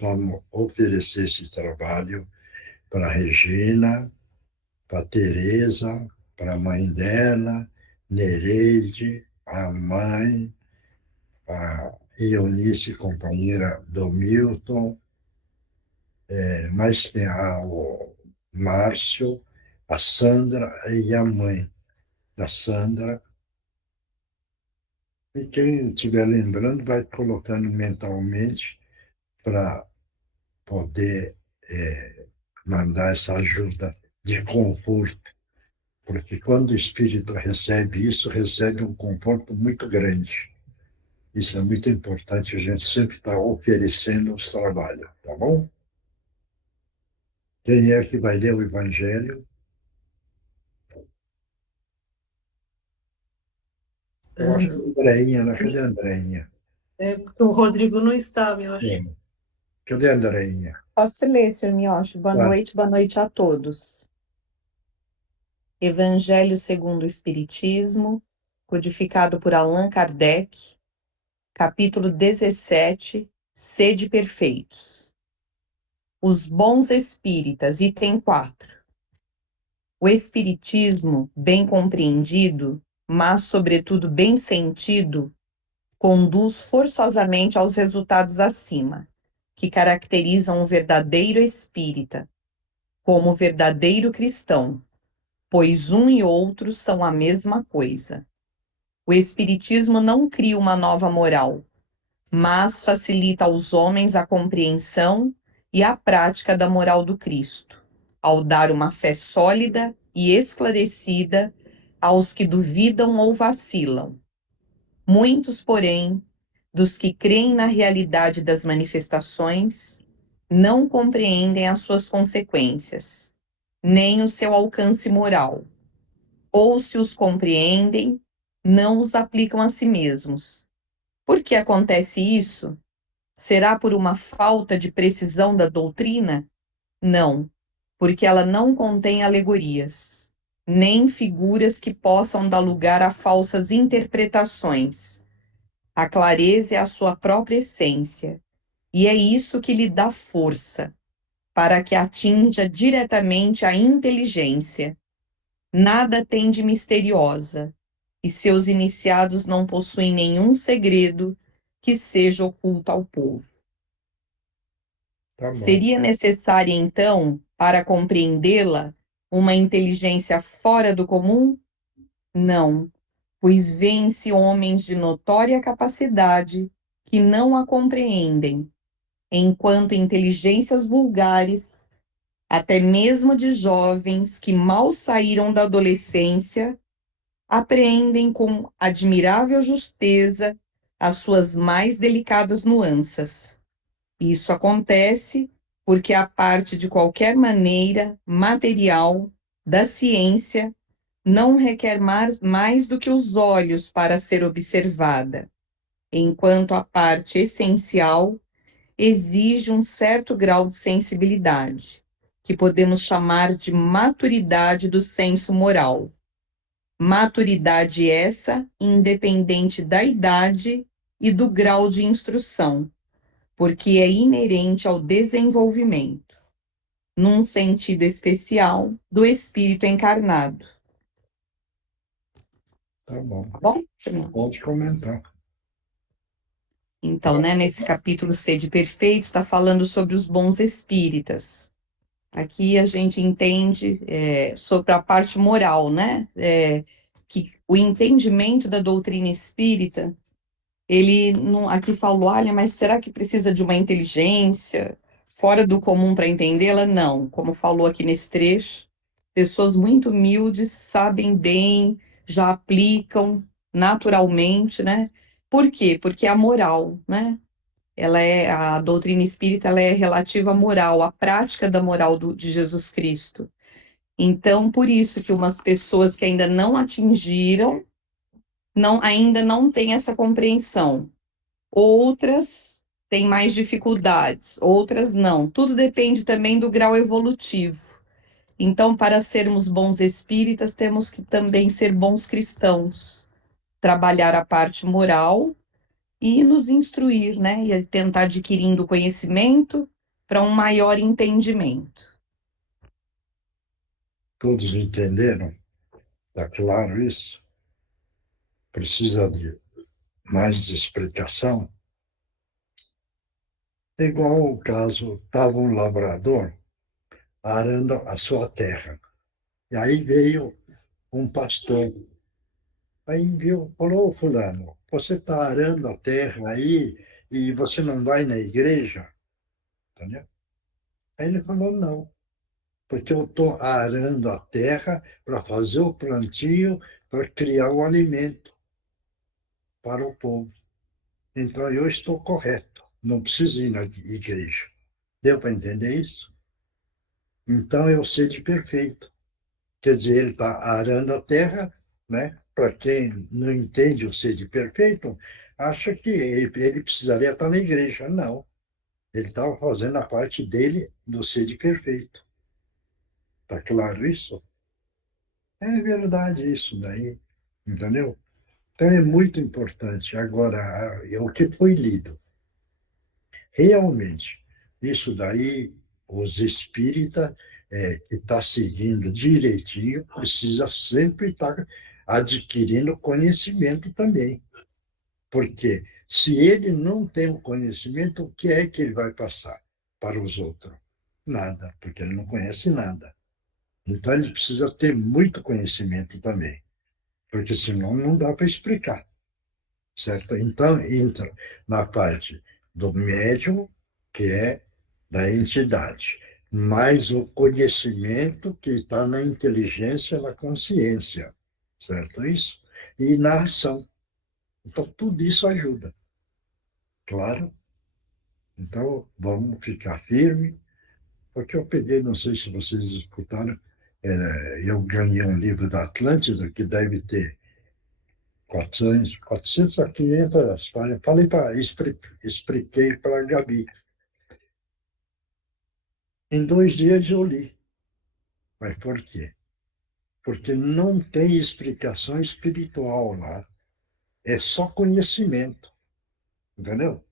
vamos oferecer esse trabalho para a Regina, para a Tereza, para a mãe dela, Nereide, a mãe, a Eunice, companheira do Milton, mas tem o Márcio, a Sandra e a mãe da Sandra. E quem estiver lembrando vai colocando mentalmente para poder mandar essa ajuda de conforto, porque quando o espírito recebe isso, recebe um conforto muito grande. Isso é muito importante, a gente sempre está oferecendo os trabalhos, tá bom? Quem é que vai ler o Evangelho? Eu acho que a Andreinha, né? Cadê a Andreinha? Porque o Rodrigo não estava, eu acho. Cadê a Andreinha? Posso ler, Sr. Miocho? Boa noite a todos. Evangelho segundo o Espiritismo, codificado por Allan Kardec, capítulo 17, Sede perfeitos. Os bons espíritas, item 4. O espiritismo, bem compreendido, mas sobretudo bem sentido, conduz forçosamente aos resultados acima, que caracterizam o verdadeiro espírita, como o verdadeiro cristão, pois um e outro são a mesma coisa. O espiritismo não cria uma nova moral, mas facilita aos homens a compreensão e a prática da moral do Cristo, ao dar uma fé sólida e esclarecida aos que duvidam ou vacilam. Muitos, porém, dos que creem na realidade das manifestações, não compreendem as suas consequências, nem o seu alcance moral, ou se os compreendem, não os aplicam a si mesmos. Por que acontece isso? Será por uma falta de precisão da doutrina? Não, porque ela não contém alegorias, nem figuras que possam dar lugar a falsas interpretações. A clareza é a sua própria essência, e é isso que lhe dá força, para que atinja diretamente a inteligência. Nada tem de misteriosa, e seus iniciados não possuem nenhum segredo que seja oculto ao povo. Tá bom. Seria necessária, então, para compreendê-la, uma inteligência fora do comum? Não, pois vêem-se homens de notória capacidade que não a compreendem, enquanto inteligências vulgares, até mesmo de jovens que mal saíram da adolescência, apreendem com admirável justeza as suas mais delicadas nuances. Isso acontece porque a parte de qualquer maneira material da ciência não requer mais do que os olhos para ser observada, enquanto a parte essencial exige um certo grau de sensibilidade, que podemos chamar de maturidade do senso moral. Maturidade essa independente da idade e do grau de instrução, porque é inerente ao desenvolvimento, num sentido especial, do espírito encarnado. Tá bom. Tá bom? Pode comentar. Então, nesse capítulo Sede Perfeito, está falando sobre os bons espíritas. Aqui a gente entende sobre a parte moral, que o entendimento da doutrina espírita, ele não, aqui falou, olha, mas será que precisa de uma inteligência fora do comum para entendê-la? Não, como falou aqui nesse trecho, pessoas muito humildes sabem bem, já aplicam naturalmente, né? Por quê? Porque a moral, né? A doutrina espírita, ela é relativa à moral, à prática da moral de Jesus Cristo. Então, por isso que umas pessoas que ainda não atingiram, ainda não têm essa compreensão. Outras têm mais dificuldades, outras não. Tudo depende também do grau evolutivo. Então, para sermos bons espíritas, temos que também ser bons cristãos. Trabalhar a parte moral e nos instruir, né? E tentar adquirindo conhecimento para um maior entendimento. Todos entenderam? Está claro isso? Precisa de mais explicação? É igual o caso, estava um lavrador arando a sua terra. E aí veio um pastor. Aí viu, falou, "Ô, fulano, você está arando a terra aí e você não vai na igreja?" Entendeu? Aí ele falou, não, porque eu estou arando a terra para fazer o plantio, para criar o alimento para o povo. Então eu estou correto, não preciso ir na igreja. Deu para entender isso? Então é o sede perfeito. Quer dizer, ele está arando a terra, né? Para quem não entende o sede perfeito, acha que ele precisaria estar na igreja. Não, ele estava fazendo a parte dele do sede perfeito. Está claro isso? É verdade isso daí, entendeu? Então é muito importante. Agora, o que foi lido, realmente, isso daí, os espíritas que está seguindo direitinho, precisa sempre estar adquirindo conhecimento também. Porque se ele não tem o conhecimento, o que é que ele vai passar para os outros? Nada, porque ele não conhece nada. Então ele precisa ter muito conhecimento também, porque senão não dá para explicar, certo? Então entra na parte do médium, que é da entidade, mais o conhecimento que está na inteligência, na consciência, certo? Isso. E na ação. Então tudo isso ajuda, claro. Então vamos ficar firme, porque eu peguei, não sei se vocês escutaram, eu ganhei um livro da Atlântida, que deve ter 400 a 500 páginas. Falei para, expliquei para a Gabi. Em 2 dias eu li. Mas por quê? Porque não tem explicação espiritual lá. É só conhecimento, entendeu?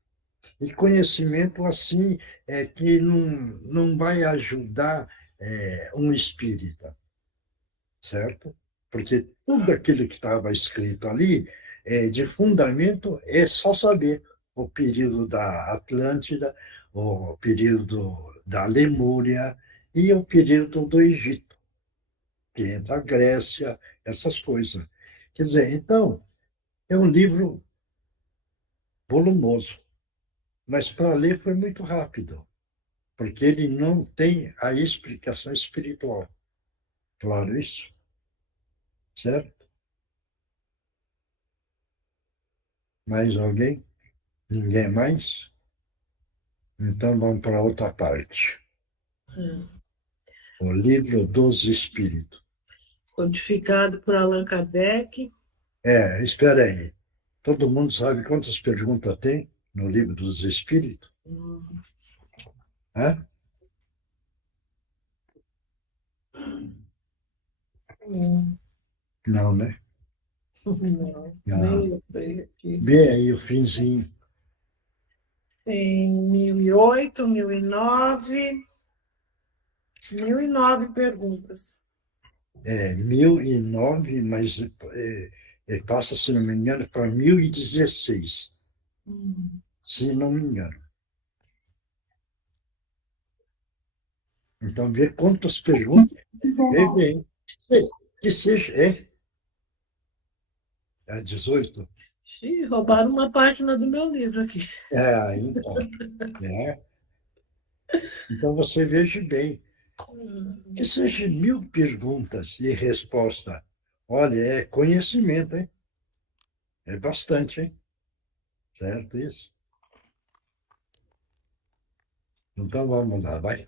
E conhecimento assim é que não vai ajudar um espírita, certo? Porque tudo aquilo que estava escrito ali, de fundamento, é só saber o período da Atlântida, o período da Lemúria e o período do Egito, que entra a Grécia, essas coisas. Quer dizer, então, é um livro volumoso, mas para ler foi muito rápido, porque ele não tem a explicação espiritual. Claro isso, certo? Mais alguém? Ninguém mais? Então vamos para outra parte. O livro dos Espíritos. Codificado por Allan Kardec. Espera aí. Todo mundo sabe quantas perguntas tem no livro dos Espíritos? Hã? Hum. Não, né? Não, Não. nem eu sei aqui. Vê aí o finzinho. Tem 1008, 1009, 1009 perguntas. 1009, mas passa, se não me engano, para 1016, Hum. se não me engano. Então, vê quantas perguntas. Vê bem. Que seja. É 18? Ixi, roubaram uma página do meu livro aqui. Então. É. Então, você veja bem. Que seja 1000 perguntas e resposta. Olha, é conhecimento, hein? É bastante, hein? Certo isso? Então, vamos lá, vai.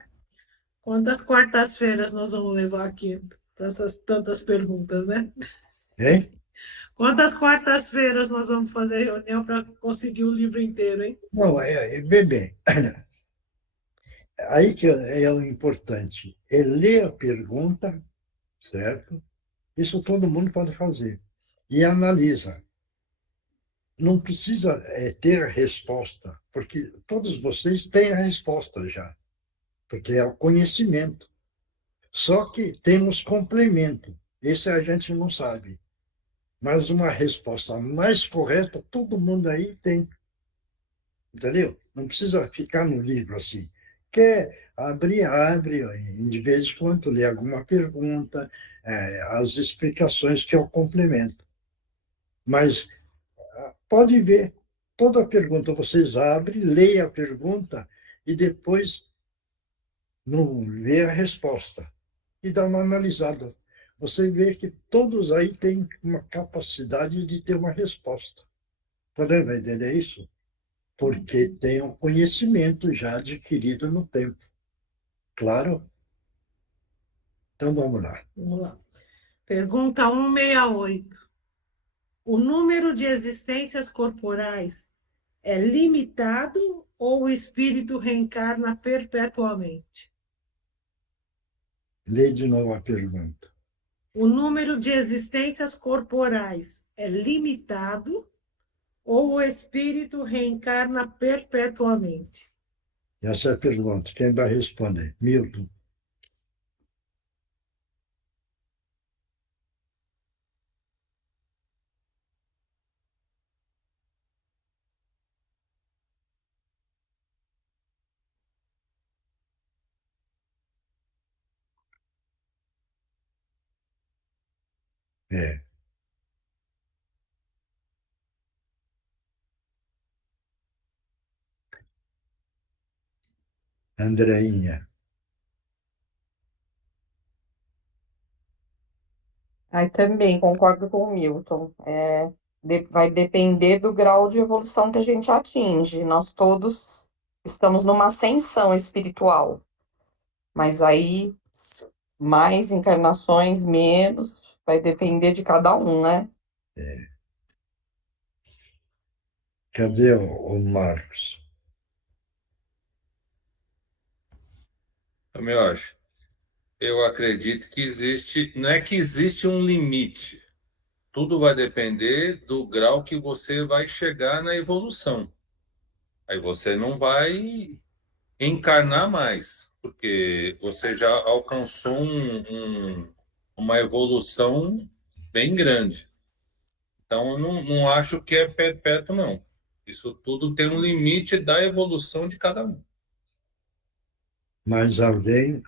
Quantas quartas-feiras nós vamos levar aqui para essas tantas perguntas, né? Hein? Quantas quartas-feiras nós vamos fazer reunião para conseguir o livro inteiro, hein? Não, vê bem. Aí que é o importante. É ler a pergunta, certo? Isso todo mundo pode fazer. E analisa. não precisa ter resposta, porque todos vocês têm a resposta já, porque é o conhecimento. Só que temos complemento. Esse a gente não sabe. Mas uma resposta mais correta, todo mundo aí tem. Entendeu? Não precisa ficar no livro assim. Quer abrir, abre, e de vez em quando lê alguma pergunta, as explicações que eu complemento. Mas pode ver, toda pergunta vocês abrem, leem a pergunta e depois não lê a resposta e dá uma analisada. Você vê que todos aí têm uma capacidade de ter uma resposta. Está dando a entender isso? Porque tem um conhecimento já adquirido no tempo. Claro? Então vamos lá. Vamos lá. Pergunta 168. O número de existências corporais é limitado ou o espírito reencarna perpetuamente? Lê de novo a pergunta. O número de existências corporais é limitado ou o espírito reencarna perpetuamente? Essa é a pergunta. Quem vai responder? Milton. É. Andreinha. Aí também concordo com o Milton. Vai depender do grau de evolução que a gente atinge. Nós todos estamos numa ascensão espiritual, mas aí mais encarnações, menos, vai depender de cada um, né? Cadê o Marcos? Também acho. Eu acredito que existe, não é que existe um limite. Tudo vai depender do grau que você vai chegar na evolução. Aí você não vai encarnar mais, porque você já alcançou uma evolução bem grande. Então, eu não acho que é perpétuo, não. Isso tudo tem um limite da evolução de cada um. Mais alguém?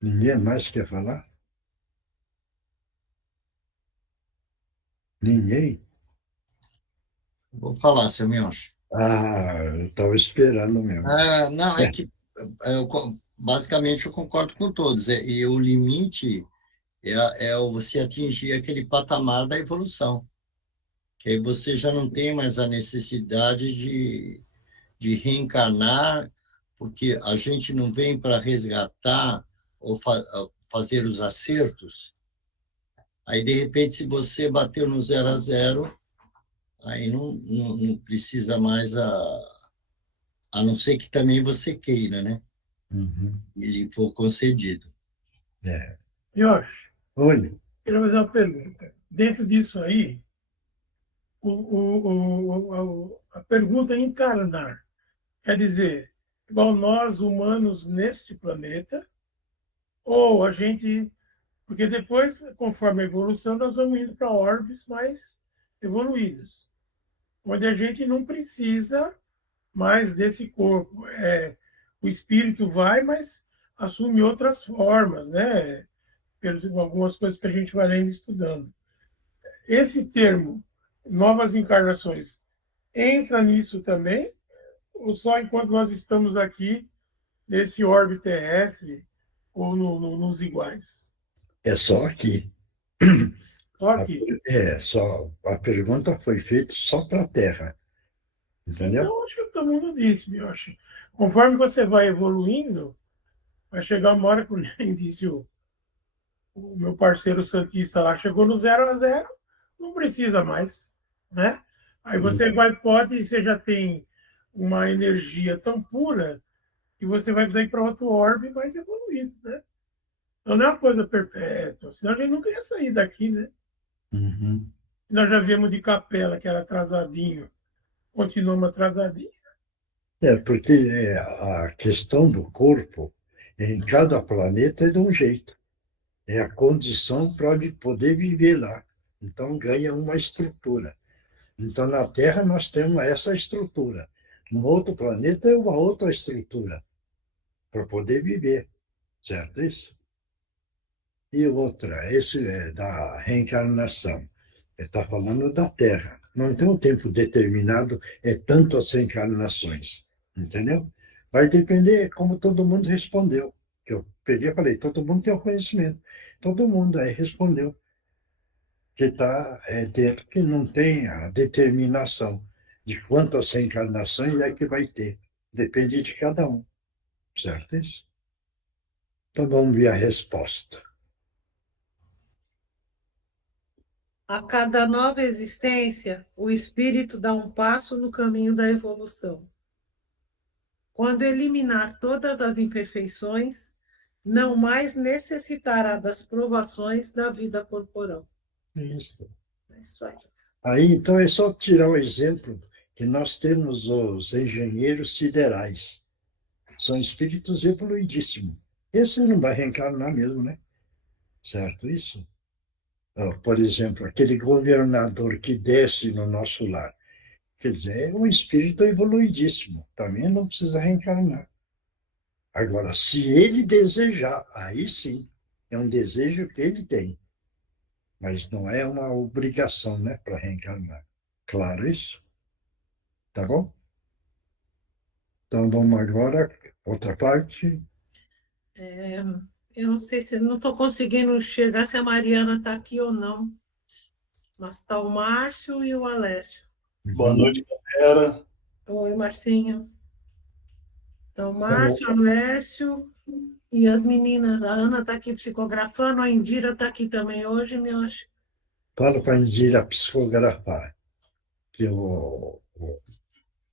Ninguém mais quer falar? Ninguém? Vou falar, seu Miocho. Ah, eu estava esperando mesmo. Não, é que basicamente eu concordo com todos. E o limite é você atingir aquele patamar da evolução. Que aí você já não tem mais a necessidade de reencarnar, porque a gente não vem para resgatar ou fazer os acertos. Aí, de repente, se você bateu no 0 a 0, aí não precisa mais a não ser que também você queira, né? Uhum. Ele for concedido. É. Jorge, Oi. quero fazer uma pergunta. Dentro disso aí, a pergunta é encarnar quer dizer, igual nós humanos neste planeta, ou a gente. Porque depois, conforme a evolução, nós vamos indo para orbes mais evoluídos, onde a gente não precisa mais desse corpo. O espírito vai, mas assume outras formas, né? Algumas coisas que a gente vai lendo e estudando. Esse termo, novas encarnações, entra nisso também? Ou só enquanto nós estamos aqui, nesse orbe terrestre, ou nos iguais? É só aqui. Só aqui. A pergunta foi feita só para a Terra. Entendeu? Então, acho que todo mundo disse, eu acho. Conforme você vai evoluindo, vai chegar uma hora que nem disse o meu parceiro Santista lá, chegou no 0 a 0, não precisa mais, né? Aí você você já tem uma energia tão pura que você vai precisar ir para outro orbe mais evoluído, né? Então não é uma coisa perpétua, senão a gente nunca ia sair daqui, né? Uhum. Nós já viemos de Capela, que era atrasadinho. Continuamos atrasadinho. Porque a questão do corpo em cada planeta é de um jeito. É a condição para ele poder viver lá. Então ganha uma estrutura. Então na Terra nós temos essa estrutura. No outro planeta é uma outra estrutura para poder viver, certo isso? E outra, esse é da reencarnação. Está falando da Terra. Não tem um tempo determinado, é tantas reencarnações. Entendeu? Vai depender como todo mundo respondeu. Que eu peguei e falei, todo mundo tem o conhecimento. Todo mundo aí respondeu. Que está dentro, que não tem a determinação de quantas reencarnações é que vai ter. Depende de cada um. Certo isso? Então vamos ver a resposta. A cada nova existência, o espírito dá um passo no caminho da evolução. Quando eliminar todas as imperfeições, não mais necessitará das provações da vida corporal. Isso. É isso aí. Aí, então, é só tirar o exemplo que nós temos os engenheiros siderais. São espíritos evoluidíssimos. Esse não vai reencarnar mesmo, né? Certo isso? Por exemplo, aquele governador que desce no nosso lar. Quer dizer, é um espírito evoluidíssimo. Também não precisa reencarnar. Agora, se ele desejar, aí sim, é um desejo que ele tem. Mas não é uma obrigação, né, para reencarnar. Claro isso? Tá bom? Então vamos agora, outra parte. Eu não sei se não estou conseguindo chegar se a Mariana está aqui ou não. Mas está o Márcio e o Alessio. Boa noite, galera. Oi, Marcinho. Então, Márcio, Alessio e as meninas. A Ana está aqui psicografando, a Indira está aqui também hoje, me acho. Fala para a Indira psicografar, que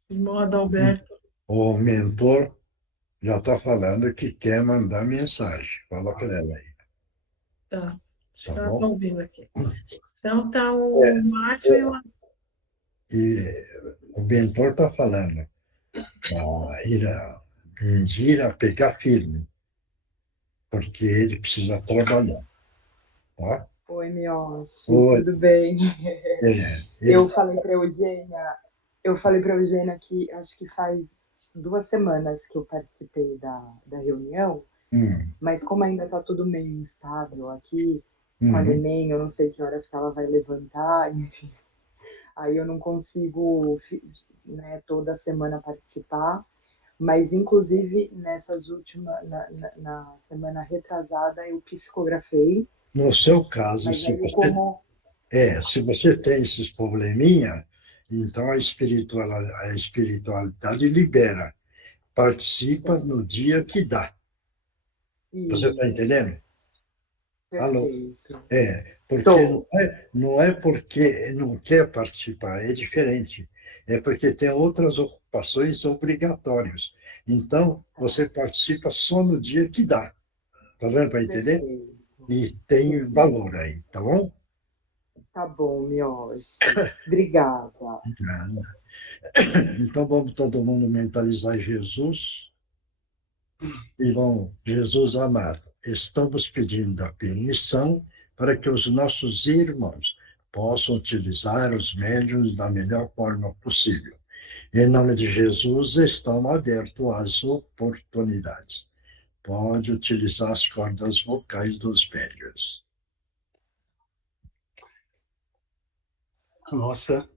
Irmão Adalberto. o mentor já está falando que quer mandar mensagem. Fala para ela aí. Tá. Acho Tá que ela bom? está ouvindo aqui. Então, tá o Márcio e o E o mentor está falando para Indira pegar firme, porque ele precisa trabalhar. Tá? Oi, Mioshi, Oi. tudo bem? Ele Eu falei para a Eugênia que acho que faz 2 semanas que eu participei da reunião, mas como ainda está tudo meio instável aqui, com a neném, eu não sei que horas que ela vai levantar, enfim, aí eu não consigo, né, toda semana participar, mas inclusive nessas últimas, na semana retrasada eu psicografei, no seu caso, mas se aí você como... se você tem esses probleminha, então a espiritualidade libera, participa no dia que dá. Você está entendendo? Alô? Perfeito. Porque Tô. não é porque não quer participar, é diferente. É porque tem outras ocupações obrigatórias. Então, você participa só no dia que dá. Está dando para entender? Perfeito. E tem valor aí, tá bom? Tá bom, Mioshi. Obrigada. Então, vamos todo mundo mentalizar Jesus. E vamos, Jesus amado, estamos pedindo a permissão para que os nossos irmãos possam utilizar os médiuns da melhor forma possível. Em nome de Jesus, estão abertas as oportunidades. Pode utilizar as cordas vocais dos médiuns. Nossa,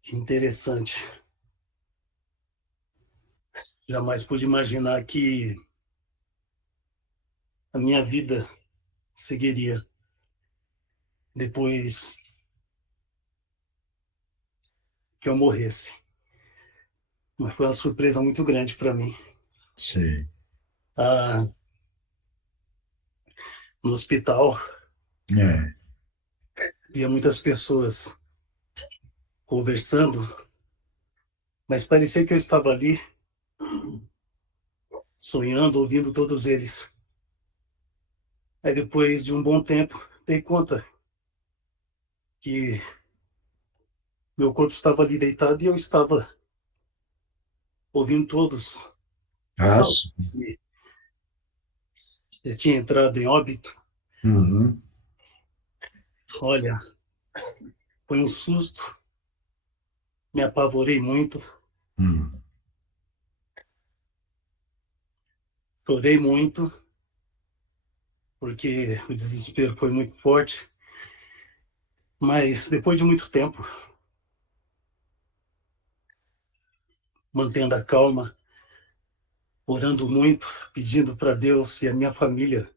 que interessante. Jamais pude imaginar que a minha vida seguiria depois que eu morresse. Mas foi uma surpresa muito grande para mim. Sim. No hospital, É. via muitas pessoas conversando, mas parecia que eu estava ali, sonhando, ouvindo todos eles. Aí depois de um bom tempo, dei conta que meu corpo estava ali deitado e eu estava ouvindo todos Ah, falar sim. que eu tinha entrado em óbito. Uhum. Olha, foi um susto, me apavorei muito, Uhum. chorei muito, porque o desespero foi muito forte. Mas depois de muito tempo, mantendo a calma, orando muito, pedindo para Deus e a minha família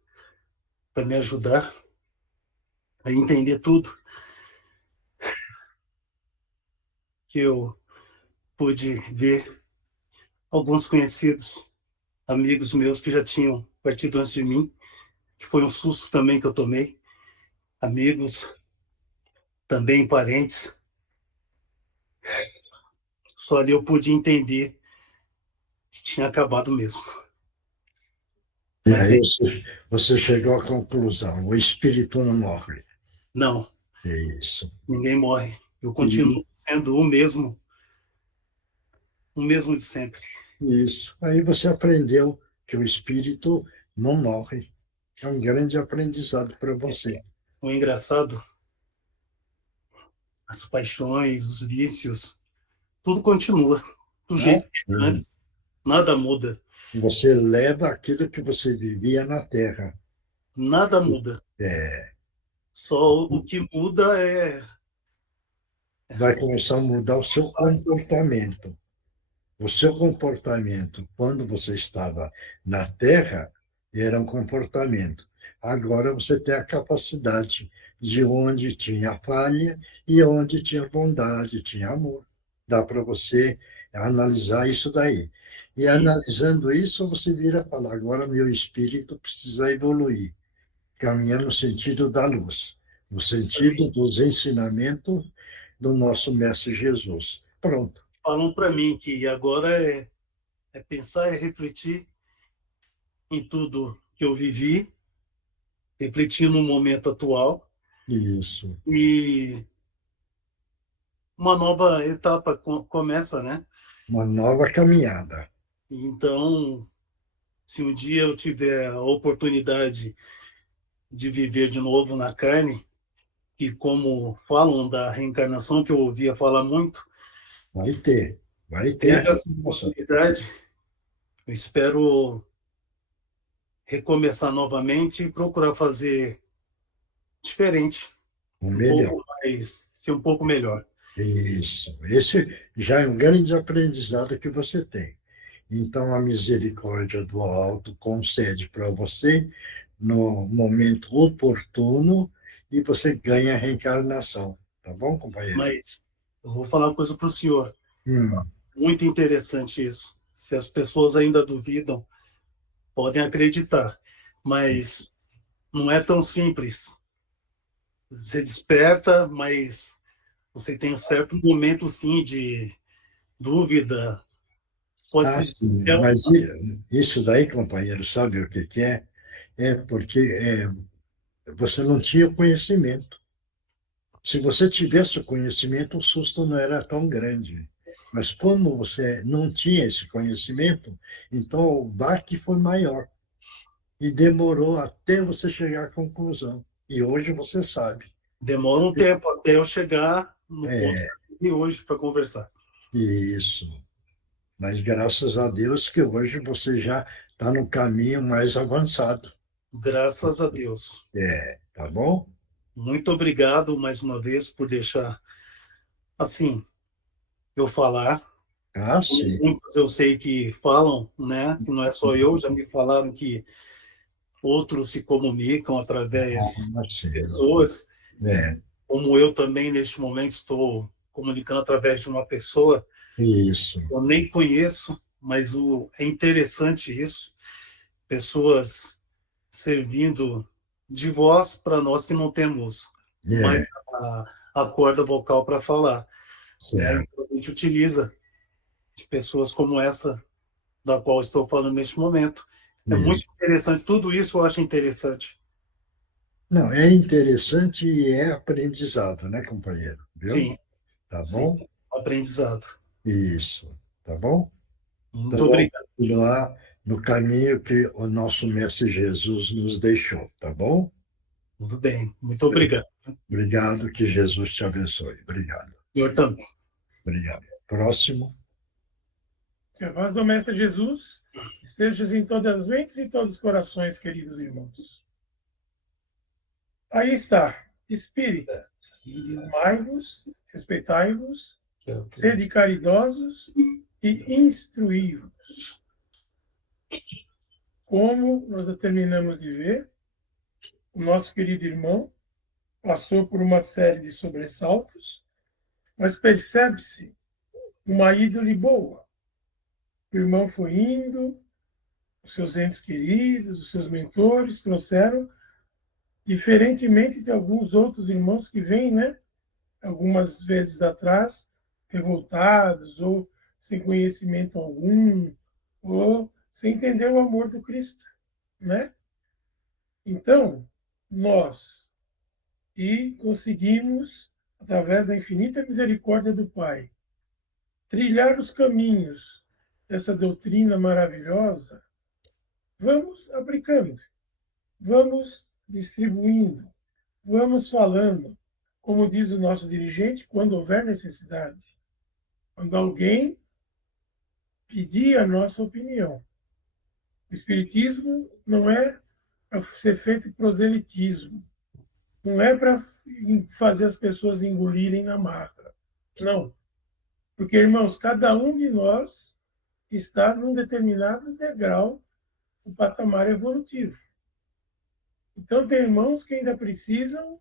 para me ajudar a entender tudo, que eu pude ver alguns conhecidos, amigos meus que já tinham partido antes de mim, que foi um susto também que eu tomei, amigos, também parentes. Só ali eu pude entender que tinha acabado mesmo. E Mas aí você chegou à conclusão, o espírito não morre. não, É isso. ninguém morre. Eu E continuo sendo o mesmo de sempre. isso. Aí você aprendeu que o espírito não morre. É um grande aprendizado para você. O engraçado, as paixões, os vícios, tudo continua do Ah, jeito que era sim. antes. Nada muda, Você leva aquilo que você vivia na Terra. nada muda. É, Só o que muda é vai começar a mudar o seu comportamento. O seu comportamento, quando você estava na Terra, era um comportamento. Agora você tem a capacidade de onde tinha falha e onde tinha bondade, tinha amor. Dá para você analisar isso daí. E e analisando isso, você vira e fala: agora meu espírito precisa evoluir, caminhar no sentido da luz, no sentido dos ensinamentos do nosso Mestre Jesus. Pronto. falam para mim que agora é pensar e refletir em tudo que eu vivi, refletir no momento atual Isso. e uma nova etapa começa, né? Uma nova caminhada. Então, se um dia eu tiver a oportunidade de viver de novo na carne, que como falam da reencarnação, que eu ouvia falar muito, Vai ter. Vai ter a tendo essa reencarnação. oportunidade, eu espero recomeçar novamente e procurar fazer diferente, O melhor. ser um pouco melhor. Isso. Esse já é um grande aprendizado que você tem. Então, a misericórdia do alto concede para você no momento oportuno e você ganha a reencarnação. Tá bom, companheiro? Mas eu vou falar uma coisa para o senhor, Hum, muito interessante isso. Se as pessoas ainda duvidam, podem acreditar, mas não é tão simples. Você desperta, mas você tem um certo momento, sim, de dúvida. Pode ser sim. até Mas isso daí, companheiro, sabe o que que é? É porque você não tinha conhecimento. Se você tivesse o conhecimento, o susto não era tão grande. Mas como você não tinha esse conhecimento, então o baque foi maior. E demorou até você chegar à conclusão. E hoje você sabe. demora um tempo até eu chegar no ponto É de hoje para conversar. isso. Mas graças a Deus que hoje você já está no caminho mais avançado. Graças a Deus. Tá bom? Muito obrigado mais uma vez por deixar, assim, eu falar. Ah, sim. Muitos eu sei que falam, né? Que não é só eu, já me falaram que outros se comunicam através Ah, de sim. pessoas, É, como eu também, neste momento, estou comunicando através de uma pessoa isso. que eu nem conheço, mas é interessante isso, pessoas servindo de voz para nós que não temos É, mais a corda vocal para falar, né? certo. Então, a gente utiliza de pessoas como essa da qual estou falando neste momento. É muito Isso. interessante, tudo isso eu acho interessante. Não, é interessante e é aprendizado, né, companheiro? Viu? Sim, Tá sim, bom? aprendizado. Isso, tá bom? Então, Muito vamos obrigado. continuar no caminho que o nosso Mestre Jesus nos deixou, tá bom? Tudo bem. Muito obrigado. Obrigado, que Jesus te abençoe. Obrigado, O senhor também. obrigado. Próximo. Que a paz do Mestre Jesus esteja em todas as mentes e em todos os corações, queridos irmãos. Aí está, espírita, amai-vos, respeitai-vos, sede caridosos e instruí-vos. Como nós terminamos de ver, o nosso querido irmão passou por uma série de sobressaltos, mas percebe-se uma índole boa. O irmão foi indo, os seus entes queridos, os seus mentores trouxeram, diferentemente de alguns outros irmãos que vêm, né, algumas vezes atrás, revoltados ou sem conhecimento algum, ou sem entender o amor do Cristo, né? Então, nós conseguimos, através da infinita misericórdia do Pai, trilhar os caminhos dessa doutrina maravilhosa. Vamos aplicando, vamos distribuindo, vamos falando, como diz o nosso dirigente, quando houver necessidade. Quando alguém pedir a nossa opinião. O Espiritismo não é para ser feito proselitismo, não é para fazer as pessoas engolirem na marca. Não. Porque, irmãos, cada um de nós está num determinado degrau do patamar evolutivo. Então, tem irmãos que ainda precisam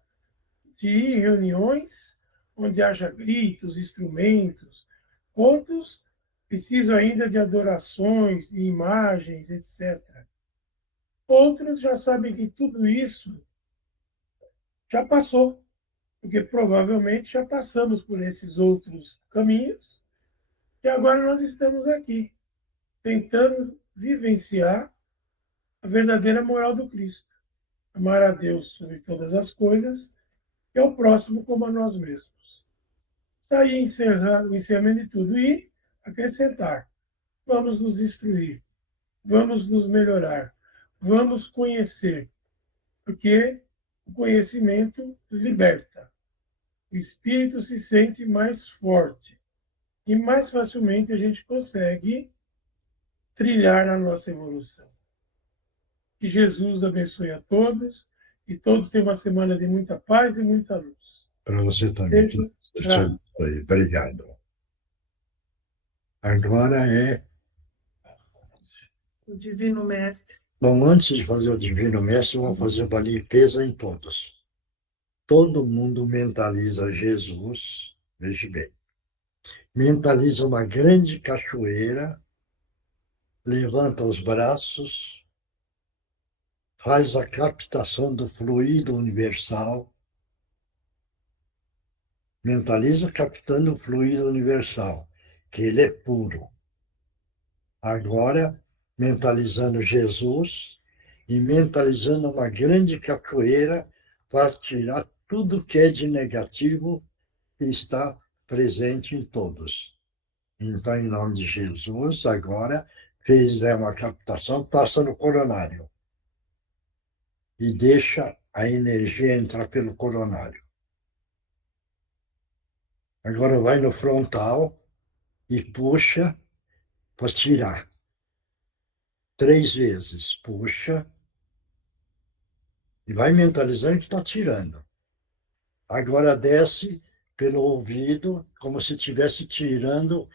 de ir em reuniões onde haja gritos, instrumentos. Outros precisam ainda de adorações, de imagens, etc. Outros já sabem que tudo isso já passou, porque provavelmente já passamos por esses outros caminhos e agora nós estamos aqui, tentando vivenciar a verdadeira moral do Cristo. Amar a Deus sobre todas as coisas e ao próximo como a nós mesmos. Está aí o encerramento de tudo. E acrescentar, vamos nos instruir, vamos nos melhorar, vamos conhecer, porque o conhecimento liberta. O espírito se sente mais forte e mais facilmente a gente consegue trilhar a nossa evolução. Que Jesus abençoe a todos e todos tenham uma semana de muita paz e muita luz. Para você também. Seja Obrigado. Agora é. O Divino Mestre. Bom, antes de fazer o Divino Mestre, vamos fazer uma limpeza em todos. Todo mundo mentaliza Jesus, veja bem. Mentaliza uma grande cachoeira, levanta os braços, faz a captação do fluido universal, mentaliza captando o fluido universal, que ele é puro. Agora, mentalizando Jesus e mentalizando uma grande cachoeira para tirar tudo que é de negativo que está presente em todos. Então, em nome de Jesus, agora, fez uma captação, passa no coronário e deixa a energia entrar pelo coronário. Agora vai no frontal e puxa para tirar. 3 vezes. Puxa e vai mentalizando que está tirando. Agora desce pelo ouvido, como se estivesse tirando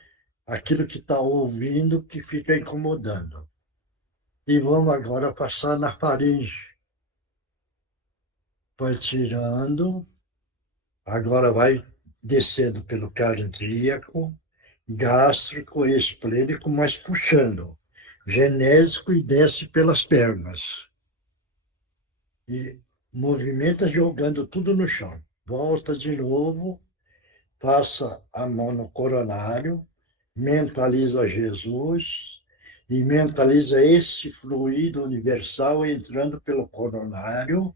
aquilo que está ouvindo, que fica incomodando. E vamos agora passar na faringe. Vai tirando, agora vai descendo pelo cardíaco, gástrico, esplênico, mas puxando. Genésico e desce pelas pernas. E movimenta jogando tudo no chão. Volta de novo, passa a mão no coronário, mentaliza Jesus e mentaliza esse fluido universal entrando pelo coronário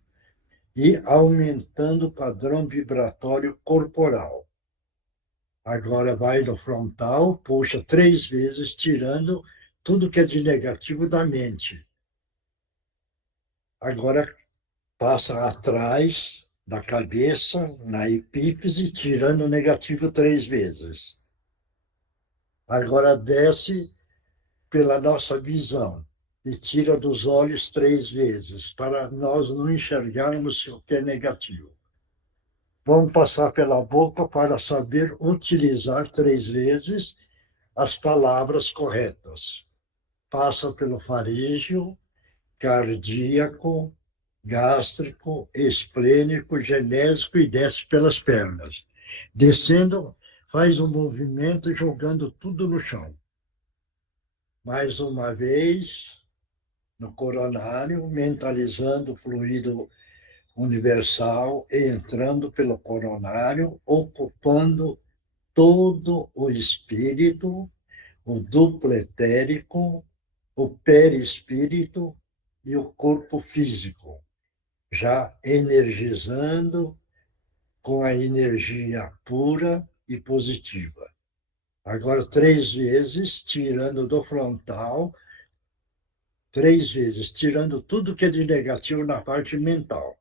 e aumentando o padrão vibratório corporal. Agora vai no frontal, puxa 3 vezes, tirando tudo que é de negativo da mente. Agora passa atrás da cabeça, na epífise, tirando o negativo 3 vezes. Agora desce pela nossa visão e tira dos olhos 3 vezes, para nós não enxergarmos o que é negativo. Vamos passar pela boca para saber utilizar 3 vezes as palavras corretas. Passa pelo faríngeo, cardíaco, gástrico, esplênico, genésico e desce pelas pernas. Descendo, faz um movimento jogando tudo no chão. Mais uma vez, no coronário, mentalizando o fluido universal, entrando pelo coronário, ocupando todo o espírito, o duplo etérico, o perispírito e o corpo físico, já energizando com a energia pura e positiva. Agora, 3 vezes, tirando do frontal, 3 vezes, tirando tudo que é de negativo na parte mental.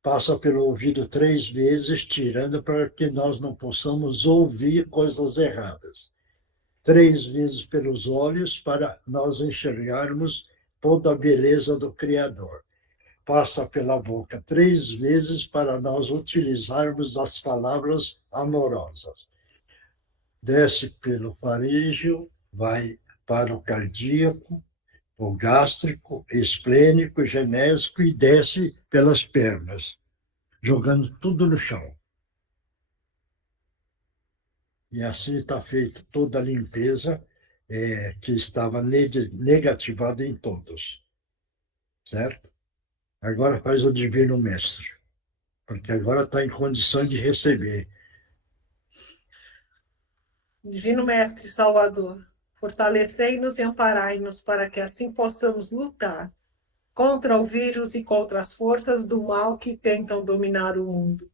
Passa pelo ouvido 3 vezes, tirando para que nós não possamos ouvir coisas erradas. 3 vezes pelos olhos, para nós enxergarmos toda a beleza do Criador. Passa pela boca 3 vezes, para nós utilizarmos as palavras amorosas. Desce pelo faríngeo, vai para o cardíaco, o gástrico, esplênico, genésico e desce pelas pernas, jogando tudo no chão. E assim está feita toda a limpeza que estava negativada em todos. Certo? Agora faz o Divino Mestre, porque agora está em condição de receber. Divino Mestre Salvador, fortalecei-nos e amparai-nos para que assim possamos lutar contra o vírus e contra as forças do mal que tentam dominar o mundo.